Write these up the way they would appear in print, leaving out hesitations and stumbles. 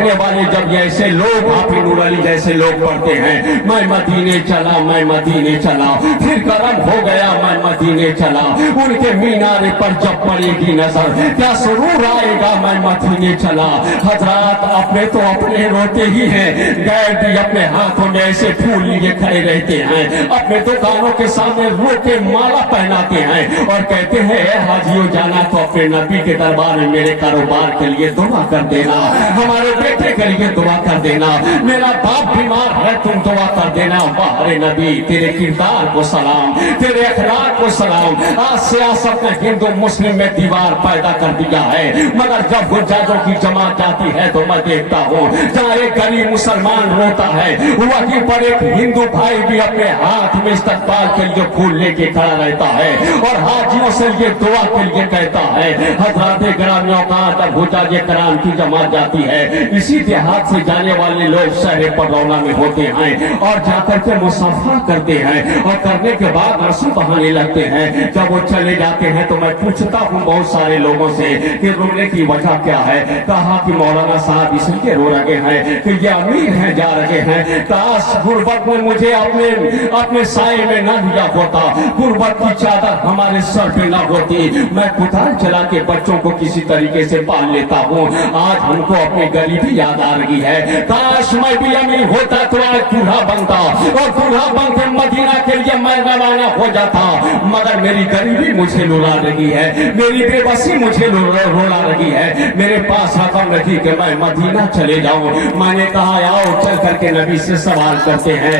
वाले जब ऐसे लोग हाफिज नूर अली जैसे लोग पढ़ते हैं, मैं मदीने चला, मैं मदीने चला, फिर करम हो गया, मैं मदीने चला, उनके मीनारे पर जब पड़ेगी नजर क्या सुरूर आएगा, मैं मदीने चला। हजरात अपने तो अपने रोते ही हैं, गैर भी अपने हाथों में ऐसे फूल लिए खड़े रहते हैं, अपने दुकानों के सामने रोके माला पहनाते हैं और कहते हैं हाजियों जाना तो अपने नबी के दरबार में मेरे कारोबार के लिए दुआ कर देना, हमारे बेटे के लिए दुआ कर देना, मेरा बाप बीमार है तुम दुआ कर देना। बाहरे नबी तेरे किरदार को सलाम, तेरे अखलाक को सलाम। आज सियासत ने हिंदू मुस्लिम में दीवार पैदा कर दिया है, मगर जब हुज्जाजों की जमात जाती है तो मैं देखता हूँ जहाँ एक गरीब मुसलमान रोता है, वहीं पर एक हिंदू भाई भी अपने हाथ में इस्तकबाल के लिए फूल लेके खड़ा रहता है और हाजियों से ये दुआ के लिए कहता है। हजरात ग्रामियों का जब हुज्जाज कराम की जमात जाती है, इसी देहात से जाने वाले लोग शहर पर रौना में होते हैं और जाकर के मुसाफा करते हैं और करने के बाद आंसू बहाने लगते हैं। जब वो चले जाते हैं तो मैं पूछता हूँ बहुत सारे लोगों से कि रोने की वजह क्या है। कहा कि मौलाना साहब इसलिए रो रहे हैं कि ये अमीर हैं, जा रहे हैं, काश गुर्बत में मुझे अपने साए में न लिया होता, गुर्बत की चादर हमारे सर पे न होती, मैं कुतार चला के बच्चों को किसी तरीके से पाल लेता हूँ। आज हमको अपनी गरीबी याद आ रही है, काश मैं भी अमीर होता तो आज दूल्हा बनता और दूल्हा बन के मदीना के लिए मैं रवाना हो जाता, मगर मेरी गरीबी मुझे रुला रही है, मेरी बेबसी मुझे रुला रही है, मेरे पास रकम रखी कि मैं मदीना चले जाऊं। मैंने कहा आओ चल करके नबी से सवाल करते हैं,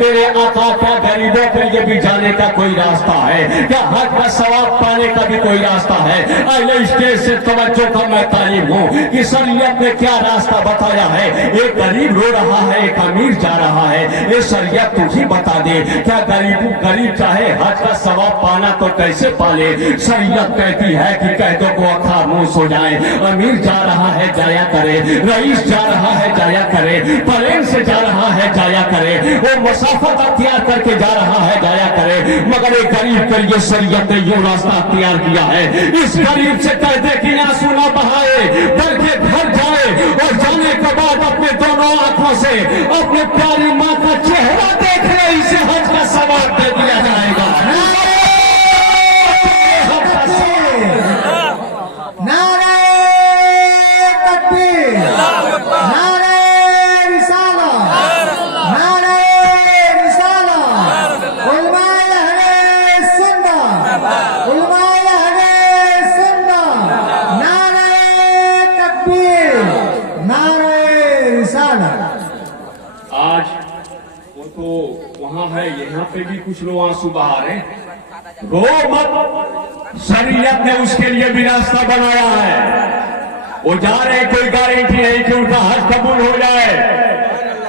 मेरे आका क्या गरीबों के लिए भी जाने का कोई रास्ता है, क्या हज का सवाब पाने का भी कोई रास्ता है। अगले स्टेज से तवज्जो का मैं तालीम हूँ कि शरीयत ने क्या रास्ता बताया है। एक गरीब रो रहा है, एक अमीर जा रहा है, ये शरीयत तू ही बता दे, क्या गरीब चाहे हज का सवाब पाना तो कैसे पाले। शरीयत कहती है कि कह दो को खामोश हो जाए, अमीर जा रहा है जाया करे, रईस जा रहा है जाया करे, प्लेन से जा रहा है जाया करे, वो मुसाफत अख्तियार करके जा रहा है जाया करे, मगर एक गरीब के लिए शरीयत ने यूं रास्ता अख्तियार किया है। इस गरीब से कह दे कि आंसू न बहाए बल्कि घर जाए और जाने के बाद अपने दोनों आंखों से अपने प्यारी माँ का चेहरा देख ले, इसे हज का सवाब दे दिया जाएगा। आज वो तो वहां है, यहाँ पे भी कुछ लोग आंसू बहा रहे, रो मत, शरीयत ने उसके लिए भी रास्ता बनाया है। वो जा रहे, कोई गारंटी नहीं कि उनका हज कबूल हो जाए,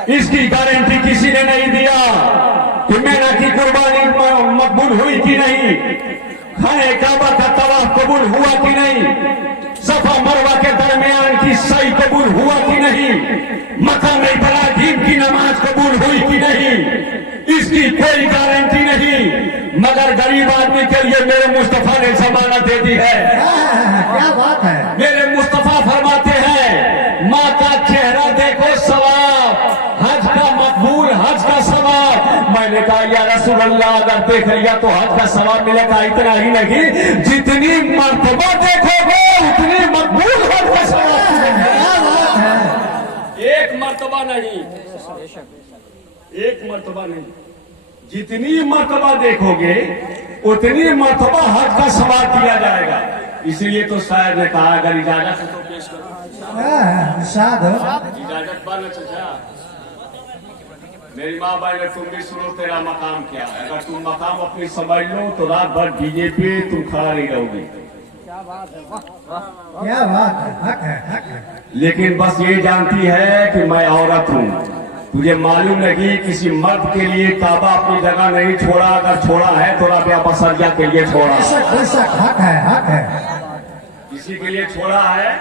इसकी गारंटी किसी ने नहीं दिया कि मेरा की कुर्बानी मकबूल हुई कि नहीं, खाने काबा का तवाफ कबूल हुआ कि नहीं, सफा मरवा के दरमियान की सही कबूल हुआ कि नहीं, मकाम इब्राहिम की नमाज कबूल हुई कि नहीं, इसकी कोई गारंटी नहीं, मगर गरीब आदमी के लिए मेरे मुस्तफा ने जमानत दे दी है। क्या बात है। मेरे मुस्तफा फरमाते हैं माँ का चेहरा देखो सवाब, हज का मकबूल, हज का सवाब। मैंने कहा या रसूल अल्लाह अगर देख लिया तो हज का सवाब मिलेगा, इतना ही नहीं जितनी मर्तबा देखोगे उतनी मकबूल हज का सवाब मिलेगा। एक मर्तबा नहीं, एक मर्तबा नहीं, जितनी मर्तबा देखोगे उतनी मर्तबा हज का सवाब दिया जाएगा। इसलिए तो शायर ने कहा अगर इजाजत है तो पेश करो। इजाजत बन चाचा, मेरी माँ भाई ने तुम भी सुनो तेरा मकाम क्या है, अगर तुम मकाम अपनी समझ लो तो रात भर बीजेपी तुम खड़ा नहीं रहोगे। क्या बात है, हक है, हक है। लेकिन बस ये जानती है कि मैं औरत हूँ, तुझे मालूम नहीं किसी मर्द के लिए काबा अपनी जगह नहीं छोड़ा, अगर छोड़ा है तो रबिया बसरिया के लिए छोड़ा, बेशक हक है, हक है। किसी के लिए छोड़ा है,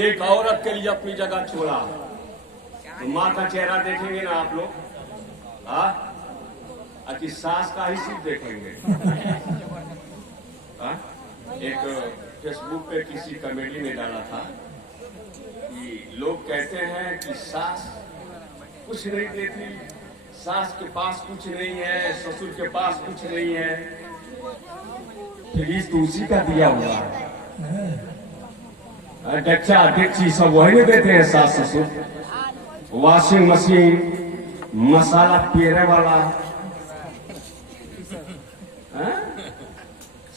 एक औरत के लिए अपनी जगह छोड़ा। तो माँ का चेहरा देखेंगे ना आप लोग, हाँ, अच्छी सास का ही सिर्फ देखेंगे। हाँ? एक फेसबुक पे किसी कमेडी ने डाला था कि लोग कहते हैं कि सास कुछ नहीं देती, सास के पास कुछ नहीं है, ससुर के पास कुछ नहीं है। फ्रिज तो उसी का दिया हुआ है, डच्चा डेक्ची सब वही देते हैं सास ससुर। वॉशिंग मशीन, मसाला पेरे वाला,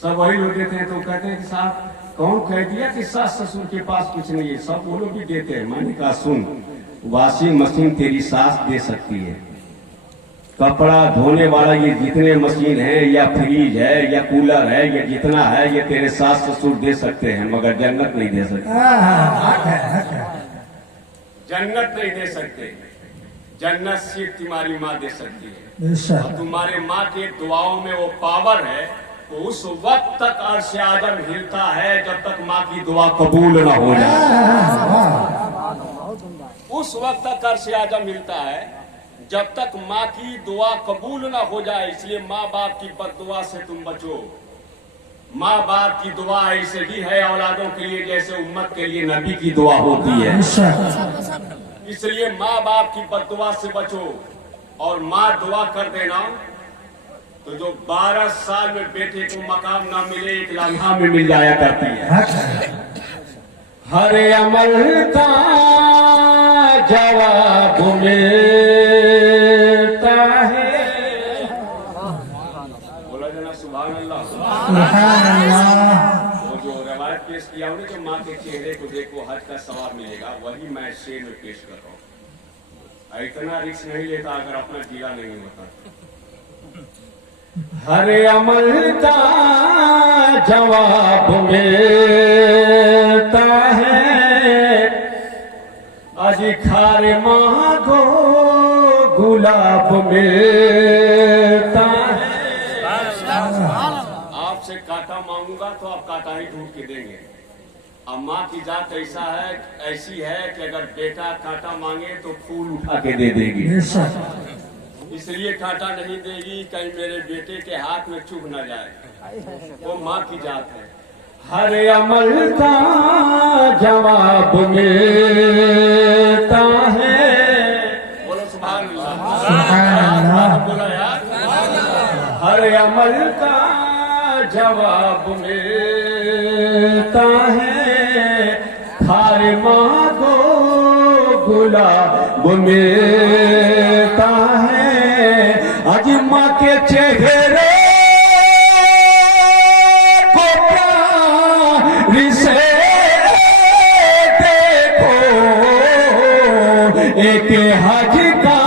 सब वही लोग देते हैं। तो कहते हैं कि साहब कौन कह दिया कि सास ससुर के पास कुछ नहीं है, सब वो लोग भी देते हैं। मैंने कहा सुन, वॉशिंग मशीन तेरी सास दे सकती है, कपड़ा धोने वाला ये जितने मशीन है या फ्रिज है या कूलर है ये जितना है ये तेरे सास ससुर दे सकते हैं, मगर जन्नत नहीं दे सकते। जन्नत नहीं दे सकते, जन्नत सिर्फ तुम्हारी माँ दे सकती है। और तुम्हारे माँ के दुआओं में वो पावर है, तो उस वक्त तक अर्श आजम हिलता है जब तक माँ की दुआ कबूल न हो जाए। उस वक्त तक अर्श आजम हिलता है जब तक माँ की दुआ कबूल न हो जाए। इसलिए माँ बाप की बद्दुआ से तुम बचो। माँ बाप की दुआ ऐसे भी है औलादों के लिए जैसे उम्मत के लिए नबी की दुआ होती है। इसलिए माँ बाप की बद्दुआ से बचो। और माँ दुआ कर देना तो जो 12 साल में बेटे को मकाम ना मिले एक लम्हा में मिल जाया करती है। हर अमल का जवाब मिलता है। बोला जना सुभान अल्लाह। वो जो रवायत पेश किया उन्हें जो माँ के चेहरे को देखो हज का सवाब मिलेगा, वही मैं शेर में पेश कर रहा हूँ। इतना रिस्क नहीं लेता अगर अपना जिला नहीं होता। हर अमल का जवाब मिलता है, आज खार मांगो गुलाब मिलता है। आपसे कांटा मांगूंगा तो आप कांटा ही ढूंढ के देंगे। अब माँ की जात ऐसी है कि अगर बेटा कांटा मांगे तो फूल उठा के दे देगी। इसलिए कांटा नहीं देगी कहीं मेरे बेटे के हाथ में चुभ न जाए। वो माँ की जात है। हर अमल का जवाब मिलता है। बोलो सुभान अल्लाह। बोला यार, हर अमल का जवाब मिलता है, खार मांगो गुलाब मिलता है। आज माँ के चेहरे को प्यार से देखो, एक हज का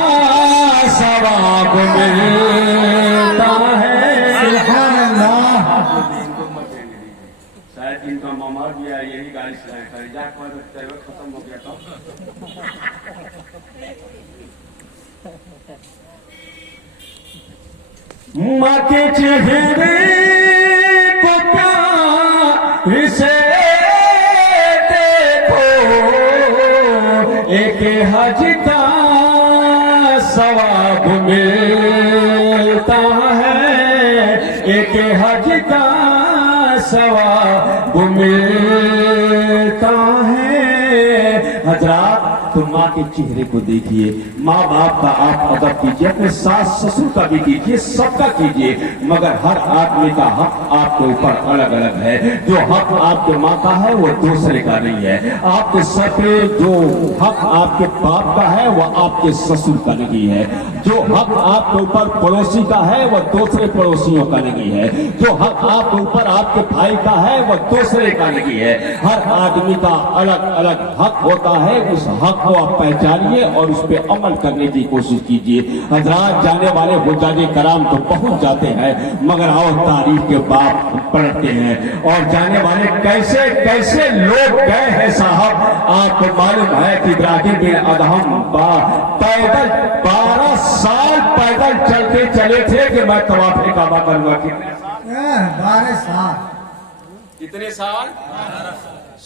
सवाब मिलता है। शायद इनका मामा भी है, यही गाड़ी चलाए खरीदा कर खत्म हो गया था। माँ के चेहरे को प्यार से देखो, एक हज का सवाब मिलता है, एक हज का सवाब मिलता है। हजरात तो माँ के चेहरे को देखिए, माँ बाप का आप अदब कीजिए, अपने सास ससुर का भी कीजिए, सबका कीजिए, मगर हर आदमी का हक आपके ऊपर अलग अलग है। जो हक आपके माँ का है वो दूसरे का नहीं है। आपके सर पे जो हक आपके बाप का है वो आपके ससुर का नहीं है। जो हक आपके ऊपर पड़ोसी का है वो दूसरे पड़ोसियों का नहीं है। जो हक आपके ऊपर आपके भाई का है वो दूसरे का नहीं है। हर आदमी का अलग अलग हक होता है। उस हक को आप पहचानिए और उस पर अमल करने की कोशिश कीजिए। हजरात, जाने वाले हुज्जाजे कराम तो पहुंच जाते हैं, मगर और तारीख के बाप पलटते हैं। और जाने वाले कैसे कैसे लोग गए हैं साहब। आपको मालूम है कि इब्राहिम बिन अदहम पैदल 12 साल पैदल चलते चले थे कि मैं तवाफ़े काबा करूंगा। कितने साल? 12 साल। कितने साल?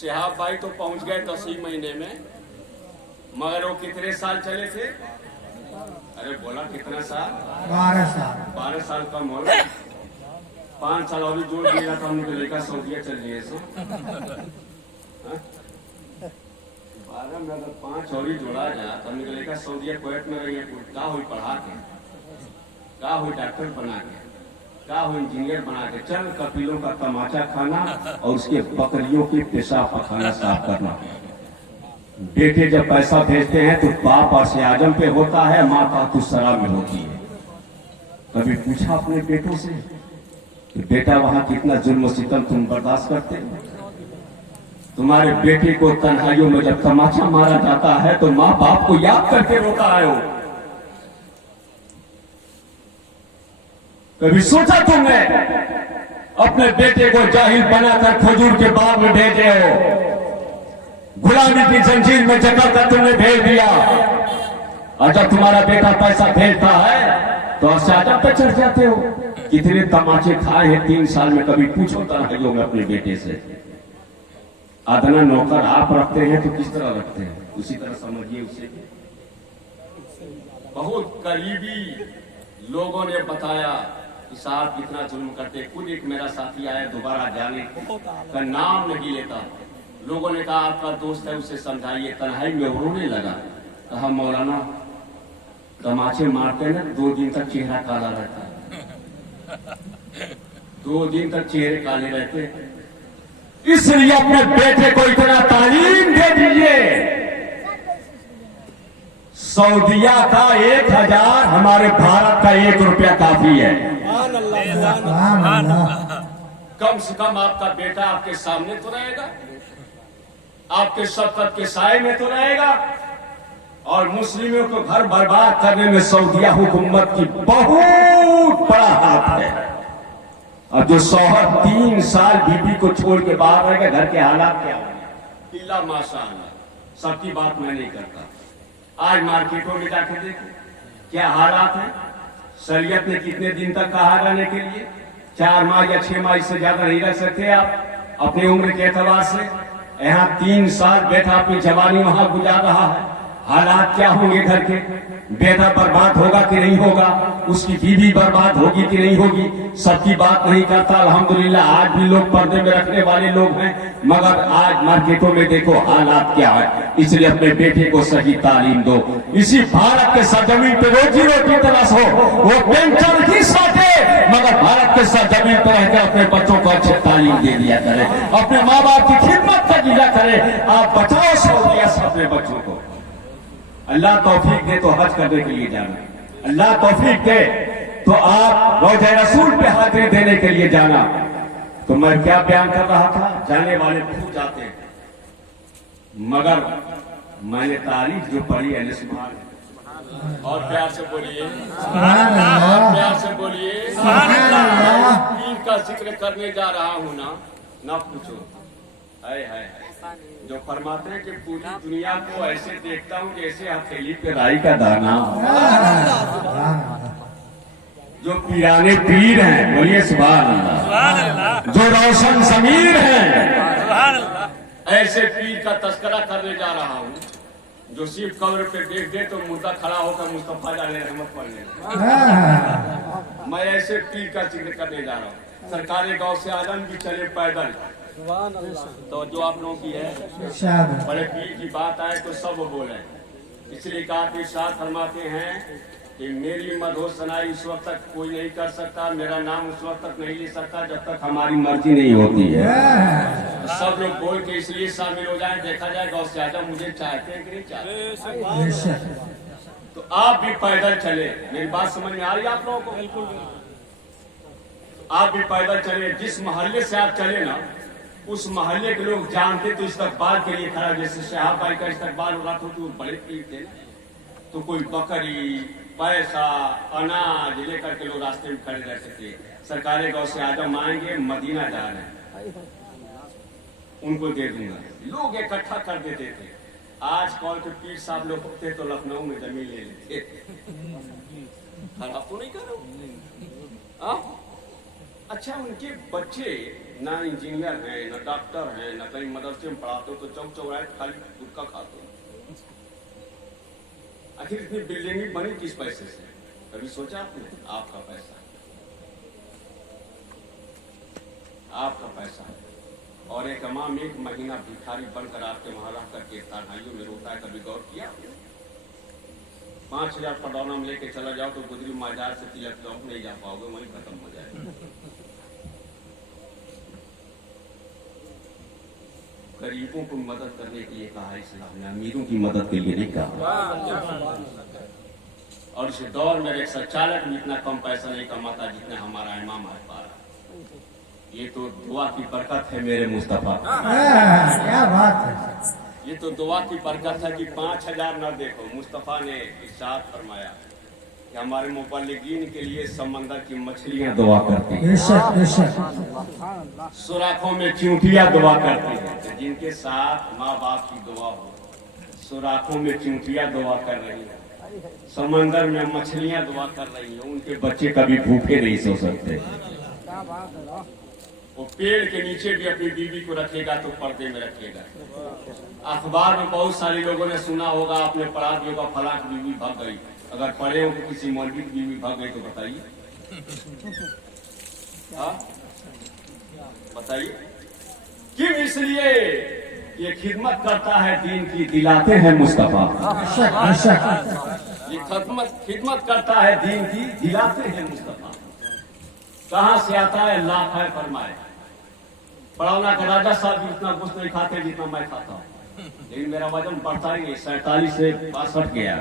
शहाब भाई तो पहुंच गए 10 महीने में, मगर वो कितने साल चले थे? अरे बोला कितना साल? 12 साल। 12 साल कम हो गए। 5 साल अभी जोड़ दिया था, हमने लेकर सऊदिया चल लिए। 12 अरे मैं अगर 5 और ही जोड़ा जा तो निकलेगा सऊदीया कुवैत में रही का हुई पढ़ा के, का हुई डॉक्टर बना के, का हुई इंजीनियर बना के, चल कपिलों का तमाचा खाना और उसके बकरियों की पेशाब पखाना साफ करना। बेटे जब पैसा भेजते हैं तो बाप और आजम पे होता है, माँ का तो शराब में होती है। कभी पूछा अपने बेटों से कि बेटा वहां कितना जुल्म सितम तुम बर्दाश्त करते हो? तुम्हारे बेटे को तन्हाइयों में जब तमाचा मारा जाता है तो माँ बाप को याद करके रोता है वो। कभी सोचा तुमने अपने बेटे को जाहिल बनाकर खजूर के बाग में भेजे हो, गुलामी की जंजीर में जकड़ कर तुमने भेज दिया, और जब तुम्हारा बेटा पैसा भेजता है तो असाजा पे चढ़ जाते हो। कितने तमाचे खाए हैं 3 साल में, कभी पूछो तन्हाइयों में अपने बेटे से। आदना नौकर आप रखते हैं तो किस तरह रखते हैं, उसी तरह समझिए उसे। बहुत करीबी लोगों ने बताया कि साहब कितना जुल्म करते। खुद एक मेरा साथी आया, दोबारा जाने का नाम नहीं लेता। लोगों ने कहा आपका दोस्त है, उसे समझाइए। तन्हाई में रोने लगा, कहा मौलाना तमाचे मारते ना 2 दिन तक चेहरा काला रहता है, 2 दिन तक चेहरे काले रहते। इसलिए अपने बेटे को इतना तालीम दे दीजिए। सऊदीया का 1000, हमारे भारत का 1 रुपया काफी है। कम से कम आपका बेटा आपके सामने तो रहेगा, आपके शफकत के साए में तो रहेगा। और मुस्लिमों को घर बर्बाद करने में सऊदीया हुकूमत की बहुत बड़ा हाथ है। और जो शौहर 3 साल बीबी को छोड़ के बाहर रह गए, घर के हालात क्या होंगे? इल्ला माशाअल्लाह, सबकी बात मैं नहीं करता। आज मार्केटों में जाकर देखो क्या हालात है। शरीयत ने कितने दिन तक कहा रहने के लिए? 4 माह या 6 माह, इससे ज्यादा नहीं रह सकते आप अपनी उम्र के एतबार से। यहाँ 3 साल बेटा अपनी जवानी वहां गुजार रहा है। हालात क्या होंगे घर के? बेटा बर्बाद होगा कि नहीं होगा, उसकी बीवी बर्बाद होगी कि नहीं होगी, सबकी बात नहीं करता। अल्हम्दुलिल्लाह आज भी लोग पर्दे में रखने वाले लोग हैं, मगर आज मार्केटों में देखो हालात क्या है। इसलिए अपने बेटे को सही तालीम दो। इसी भारत के सरजमीन पे रोजी रोटी तलाश हो, वो पेंशन ही साथे, मगर भारत के सरजमीन पर रहकर अपने बच्चों को अच्छी तालीम दे दिया करे, अपने माँ बाप की खिदमत कर दिया करे। आप बचाओ सऊदीया से अपने बच्चों को। अल्लाह तौफीक दे तो हज करने के लिए जाना, अल्लाह तौफीक दे तो आप रोज़े रसूल पे हाजिरी देने के लिए जाना। तो मैं क्या बयान कर रहा था, जाने वाले भूल जाते हैं, मगर मैंने तारीफ जो पढ़ी है सुभान, और प्यार से बोलिए, प्यार से बोलिए, पीर का जिक्र करने जा रहा हूं ना पूछो। हाय हाय जो फरमाते हैं कि पूरी दुनिया को ऐसे देखता हूँ जैसे हथेली पे राई का दाना। जो पीराने पीर हैं, बोलिए सुभान अल्लाह। जो रोशन जमीर हैं, ऐसे पीर का तस्करा करने जा रहा हूँ जो सिर्फ कब्र पे देख दे तो मुर्दा खड़ा होकर मुस्तफा जाने रहमत पढ़ने। मैं ऐसे पीर का जिक्र करने जा रहा हूँ। सरकारी गांव से आलम भी चले पैदल, तो जो आप लोगों की है, बड़े पीर की बात आए तो सब बोले। इसलिए कहा कि साथ फरमाते हैं कि मेरी मधुर सनाई उस वक्त तक कोई नहीं कर सकता, मेरा नाम उस वक्त तक नहीं ले सकता जब तक हमारी मर्जी नहीं होती है। तो सब लोग बोल के इसलिए शामिल हो जाए, देखा जाए गौ से आजा मुझे चाहते हैं कि नहीं चाहते। तो आप भी पैदल चले, मेरी बात समझ में आ रही है आप लोगों को? बिल्कुल आप भी पैदल चले। जिस मोहल्ले से आप चले ना, उस मोहल्ले के लोग जानते तो इस्तकबाल के लिए खड़ा, जैसे शहाब भाई का इस्तकबाल हो रहा था तो बड़े पीर थे, तो कोई बकरी, पैसा, अनाज लेकर के लोग रास्ते में खड़े रहते थे। सरकारी गौ से आजम आएंगे, मदीना जा रहे हैं, उनको दे दूंगा, लोग इकट्ठा कर देते थे। आज कॉल के पीर साहब लोग होते तो लखनऊ में जमीन ले लेते। खराब तो नहीं करो। अच्छा, उनके बच्चे ना इंजीनियर हैं, ना डॉक्टर हैं, ना कहीं मदरसे में पढ़ाते हो, तो चौक चौराहे खाली गुटखा खाते हो। आखिर इतनी बिल्डिंग भी बनी किस पैसे से? कभी सोचा आपने? आपका पैसा, आपका पैसा। और एक तमाम एक महीना भिखारी बनकर आपके वहां रह करके तन्हाइयों में रोता है, कभी गौर किया? 5,000 पटौना में लेके चला जाओ तो गुजरी माजार से तिलक चौक नहीं जा पाओगे, वहीं खत्म हो जाएगा। गरीबों को मदद करने के लिए कहा इस्लाम ने, अमीरों की मदद के लिए नहीं कहा। और इस दौर में एक संचालक भी इतना कम पैसा नहीं कमाता जितना हमारा इमाम है पारा। ये तो दुआ की बरकत है मेरे मुस्तफा। क्या बात है। ये तो दुआ की बरकत है कि 5,000 न देखो। मुस्तफा ने इरशाद फरमाया कि हमारे मुबल्लिगीन के लिए समंदर की मछलियां दुआ करती हैं, बेशक बेशक। सुराखों में चींटियां दुआ करती हैं। जिनके साथ माँ बाप की दुआ हो, सुराखों में चींटियां दुआ कर रही हैं, समंदर में मछलियां दुआ कर रही हैं, उनके बच्चे कभी भूखे नहीं सो सकते। वो पेड़ के नीचे भी अपनी बीवी को रखेगा तो पर्दे में रखेगा। अखबार में बहुत सारे लोगों ने सुना होगा, आपने पढ़ा भी होगा, फलां की बीवी भाग गई। अगर पढ़े हो कि किसी मौलवी की बीवी भाग गई तो बताइए, बताइए क्यों? इसलिए ये खिदमत करता है दीन की, दिलाते हैं मुस्तफा। ये खिदमत करता है दीन की, दिलाते हैं मुस्तफा। कहां से आता है? अल्लाह है फरमाए। पड़ौना का राजा साहब भी उतना गोश्त नहीं खाते जितना मैं खाता हूँ, लेकिन मेरा वजन बढ़ता ही नहीं, 47 से 62 गया।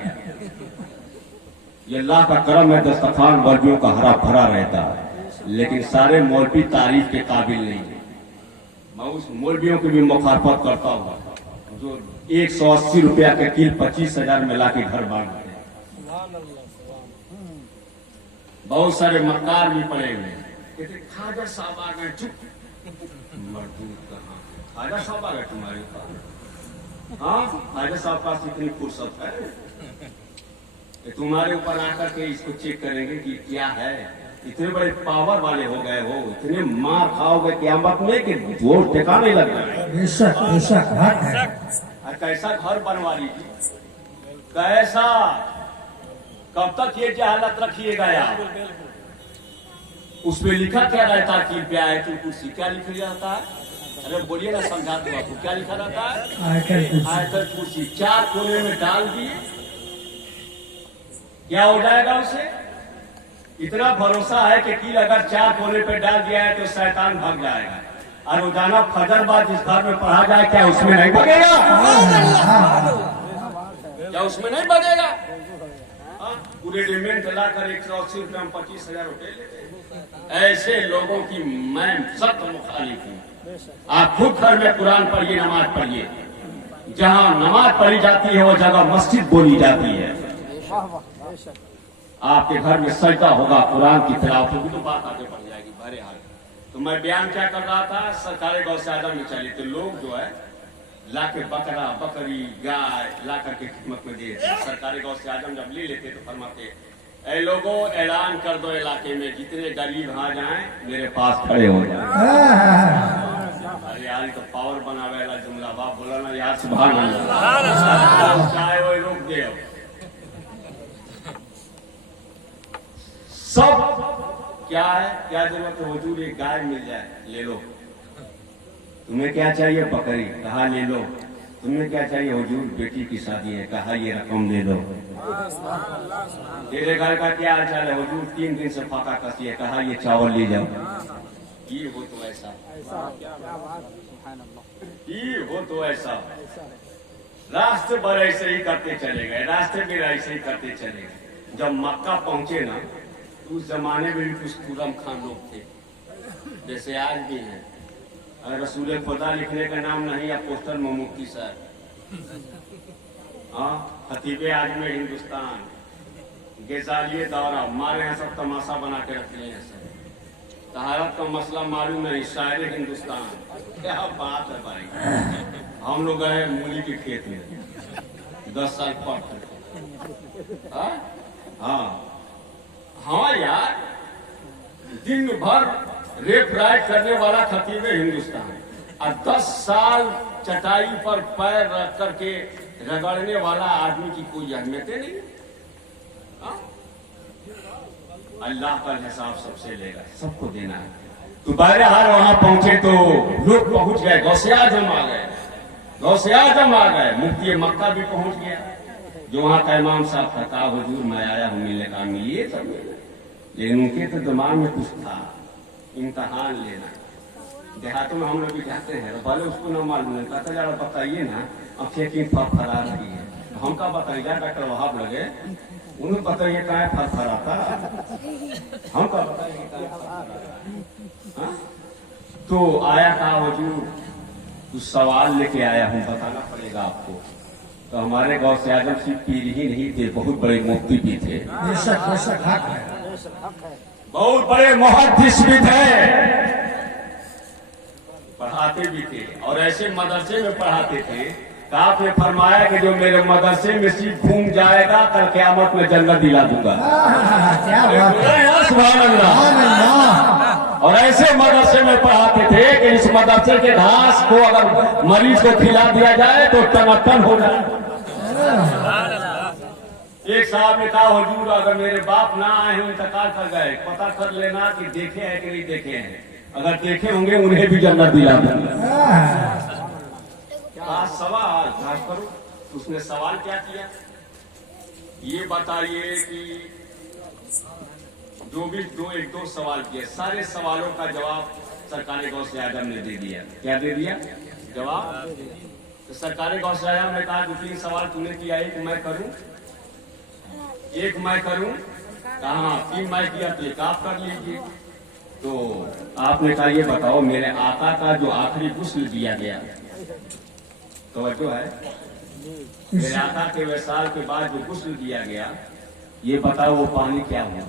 ये अल्लाह का करम है, दस्तरखान मौलवियों का हरा भरा रहता है, लेकिन सारे मौलवी तारीफ के काबिल नहीं है। मैं उस मौलवियों की भी मुखाफत करता हूँ जो 180 रुपया के किल 25,000 में ला के घर बांधते हैं। बहुत सारे मक्कार भी पड़े हुए हैं, कहते खाजा साहब आ गए। चुप, मजदूर कहाँ? खाजा साहब आ गए तुम्हारे पास? हाँ, खाजा साहब पास इतनी फुर्सत है कि तुम्हारे ऊपर आकर के इसको चेक करेंगे कि क्या है। इतने बड़े पावर वाले हो गए हो, इतने मार खाओगे क़यामत में कि जोर ठिकाने लग गए। बेशक बेशक। कैसा घर बनवा लीजिए, कैसा, कब तक ये जहालत रखिएगा यार? उसमें लिखा क्या रहता है कि आयतुल कुर्सी? क्या लिखा रहता है? अरे बोलिए ना, समझा दो आपको। क्या लिखा रहता है? आयतुल कुर्सी। 4 कोने में डाल दिए, क्या हो जाएगा उसे? इतना भरोसा है कि कील अगर 4 कोने पे डाल दिया है तो शैतान भाग जाएगा। और रोजाना फजर बाद जिस घर में पढ़ा जाए, क्या उसमें नहीं भागेगा? क्या उसमें नहीं भागेगा? पूरे रेमेंट लाकर 180 रुपये में 25,000 रुपये लेते। ऐसे लोगों की मैं सख्त मुखालिफ हूँ। आप खुद घर में कुरान पढ़िए, नमाज पढ़िए। जहाँ नमाज पढ़ी जाती है वो जगह मस्जिद बोली जाती है। आपके घर में सजदा होगा, कुरान की तिलावत होगी तो बात आगे बढ़ जाएगी। बहरहाल तो मैं बयान क्या कर रहा था, सरकारी गौसे आजम में चली तो लोग जो है लाके बकरा बकरी गाय ला करके खिदमत में दिए। सरकारी गौसे आजम जब ले लेते तो फरमाते, ऐ लोगों ऐलान कर दो इलाके में जितने गरीब वहां जाएं मेरे पास खड़े हो जाए। अरे यार तो पावर बनावे वाला जुमला, बाप बोला ना यार, सुभान अल्लाह। चाहे वो रोक दे, सब क्या है, क्या जरूरत है? हुजूर एक गाय मिल जाए, ले लो। तुम्हें क्या चाहिए? बकरी, कहा ले लो। तुम्हें क्या चाहिए? हुजूर बेटी की शादी है, कहा ये रकम दे दो। तेरे घर का क्या हाल चाल है? हुजूर 3 दिन से फाका कसी है, कहा ये चावल ले जाओ। ये हो तो ऐसा, ये हो तो ऐसा। रास्ते भर ऐसे ही करते चले गए, रास्ते भी ऐसे ही करते चले गए। जब मक्का पहुंचे ना, उस जमाने में भी कुछ कुरम खान लोग थे, जैसे आज भी हैं। अगर रसूल खुदा लिखने का नाम नहीं या पोस्टर में मुफ्ती सर, हाँ, खतीबे आजम हिंदुस्तान, गेजालिए दौरा, हमारे यहाँ सब तमाशा बना के रखते हैं सर। तहारत का मसला मालूम नहीं, शायर हिंदुस्तान। क्या बात है भाई। हम लोग गए मूली के खेत में 10 साल पढ़ करके। हाँ यार, दिन भर रेप राइट करने वाला खतीबे हिंदुस्तान और 10 साल चटाई पर पैर रख करके रगड़ने वाला आदमी की कोई अहमियत नहीं। अल्लाह का हिसाब सबसे लेगा, सबको देना है। तो बहरहाल वहां पहुंचे तो लोग पहुंच गए, गौसे आजम आ गए, गौसे आजम आ गए, मुफ्ती मक्का भी पहुंच गया। जो वहां का इमाम साहब था, कहा हुजूर मैं आया हूं मिलने का, मिलिए सब मिले। लेकिन उनके तो दिमाग में कुछ था, इम्तहान लेना। देहातों में हम लोग भी जाते हैं तो भले उसको न मालूम है, कहते जरा बताइए ना आंखें की फरफरा रही है, हम का बताइए डॉक्टर वहाब लगे, उन्हें बताइए कहा फरफराता, हम का बताइए। तो आया कहा हुजूर कुछ सवाल लेके आया हूं, बताना पड़ेगा आपको। तो हमारे गांव से आजम सिर्फ पीर ही नहीं थे, बहुत बड़े मुफ्ती भी थे, बेशक हक है, बहुत बड़े मुहद्दिस भी थे, पढ़ाते भी थे और ऐसे मदरसे में पढ़ाते थे। आपने फरमाया कि जो मेरे मदरसे में सिर्फ घूम जाएगा कल क़यामत में जन्नत दिला दूंगा। क्या बात है, सुभान अल्लाह। और ऐसे मदरसे में पढ़ाते थे कि इस मदरसे के घास को अगर मरीज को खिला दिया जाए तो टनाटन हो जाए। एक साहब ने कहा हुजूर अगर मेरे बाप ना आए हो इंतकाल कर गए, पता कर लेना कि देखे हैं कि नहीं देखे हैं, अगर देखे होंगे उन्हें भी जन्नत दिला दूंगा। सवाल खास करो, उसने सवाल क्या किया, ये बताइए कि जो भी एक दो सवाल किए, सारे सवालों का जवाब सरकारी गौसे आजम ने दे दिया। क्या दे दिया जवाब? तो सरकारी गौसे आजम ने कहा 2-3 सवाल तूने किया, एक मैं करूं, एक मैं करूं, कहा 3 मैं किया तो एक आप कर लीजिए। तो आपने कहा ये बताओ मेरे आका का जो आखिरी गुस्ल दिया गया, तो है मेरे आका के वसाल के बाद जो गुस्ल दिया गया, ये बताओ वो पानी क्या हुआ?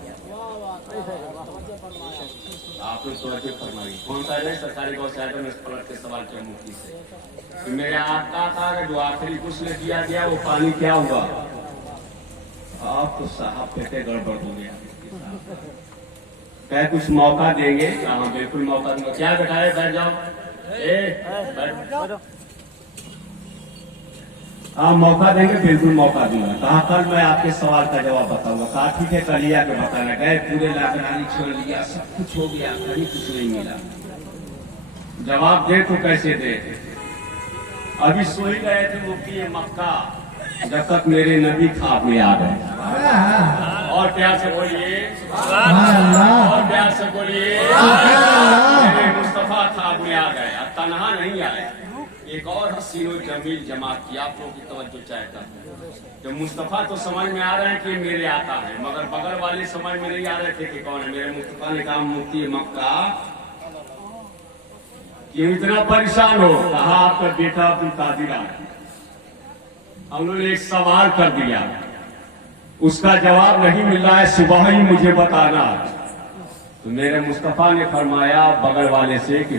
आपने तवज्जो फरमाई, कौन सा है सरकारी गौसे आजम ने पलट के सवाल किया मुफ्ती से कि मेरे आका का जो आखिरी गुस्ल दिया गया वो पानी क्या हुआ? आप तो साहब पेटे गड़बड़ हो गया, क्या कुछ मौका देंगे? हाँ बिल्कुल मौका दूंगा। क्या बैठाए, बैठ जाओ, बैठ, हाँ मौका देंगे, बिल्कुल मौका दूंगा। कहा कल मैं आपके सवाल का जवाब बताऊंगा। कहा ठीक है कल आके बताना। गए पूरे लाकरानी छोड़ लिया, सब कुछ हो गया, कहीं कुछ नहीं मिला। जवाब दे तो कैसे दे? अभी सो ही गए थे मुफ्ती मक्का जब तक मेरे नबी ख्वाब में आ गए। और प्यार से बोलिए, और प्यार से बोलिए, मेरे मुस्तफा ख्वाब में आ गए। अब तनहा नहीं आए, एक और हसीन जमील जमात की आप लोगों की तवज्जो चाहता है। जब मुस्तफा तो समझ में आ रहे हैं कि मेरे आका है, मगर बगल वाले समझ में नहीं आ रहे थे कि कौन है। मेरे मुस्तफा ने कहा मुफ्ती मक्का क्यों इतना परेशान हो? कहा आपका बेटा अब्दुल कादिर है। हम लोगों ने एक सवाल कर दिया, उसका जवाब नहीं मिल रहा है, सुबह ही मुझे बताना। तो मेरे मुस्तफा ने फरमाया बगल वाले से कि